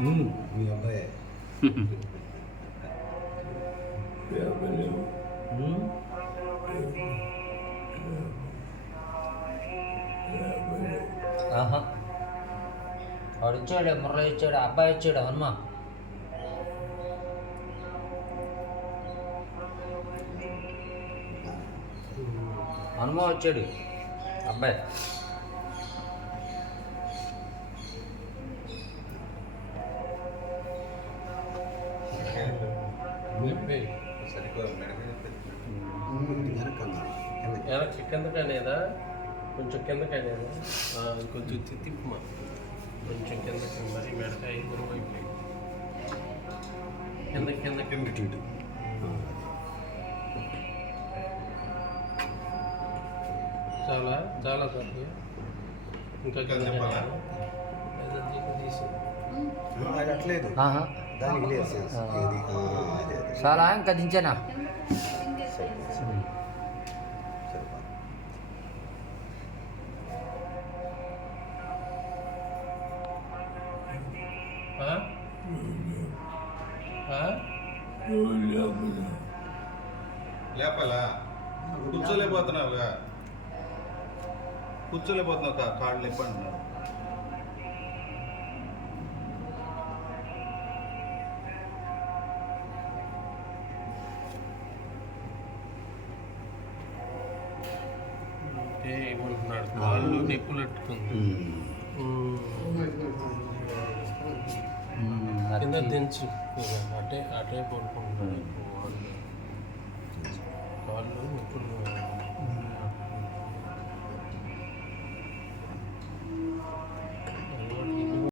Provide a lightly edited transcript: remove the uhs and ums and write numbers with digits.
మీ అబ్బాయి ఆహా వాడు ఇచ్చాడు, ముర్ర ఇచ్చాడు, అబ్బాయి ఇచ్చాడు. హనుమ హనుమ వచ్చాడు అబ్బాయి. వెనక్కి కిందకనేదా, కొంచెం కిందకనేదా, కొంచెం తిప్పుమా, కొంచెం కిందకి, మరి మెడకాయ గురువైపోయి కింద కింద కింద చాలా చాలా సార్ ఇంకా కింద తీసి అట్లేదు ఆహా దానికి లేదు ఇది చాలా ఇంకా దించానా. లేపాలా కూర్చోలేకపోతున్నావుగా, కూర్చోలేకపోతున్నావు, కాళ్ళు లేపంటున్నావు. ఏమంటున్నాడు, కాళ్ళు నిప్పులెట్టుకుంది. కింద దించు, అటే అటే పడుకుంటున్నాడు. కాళ్ళు నిప్పులు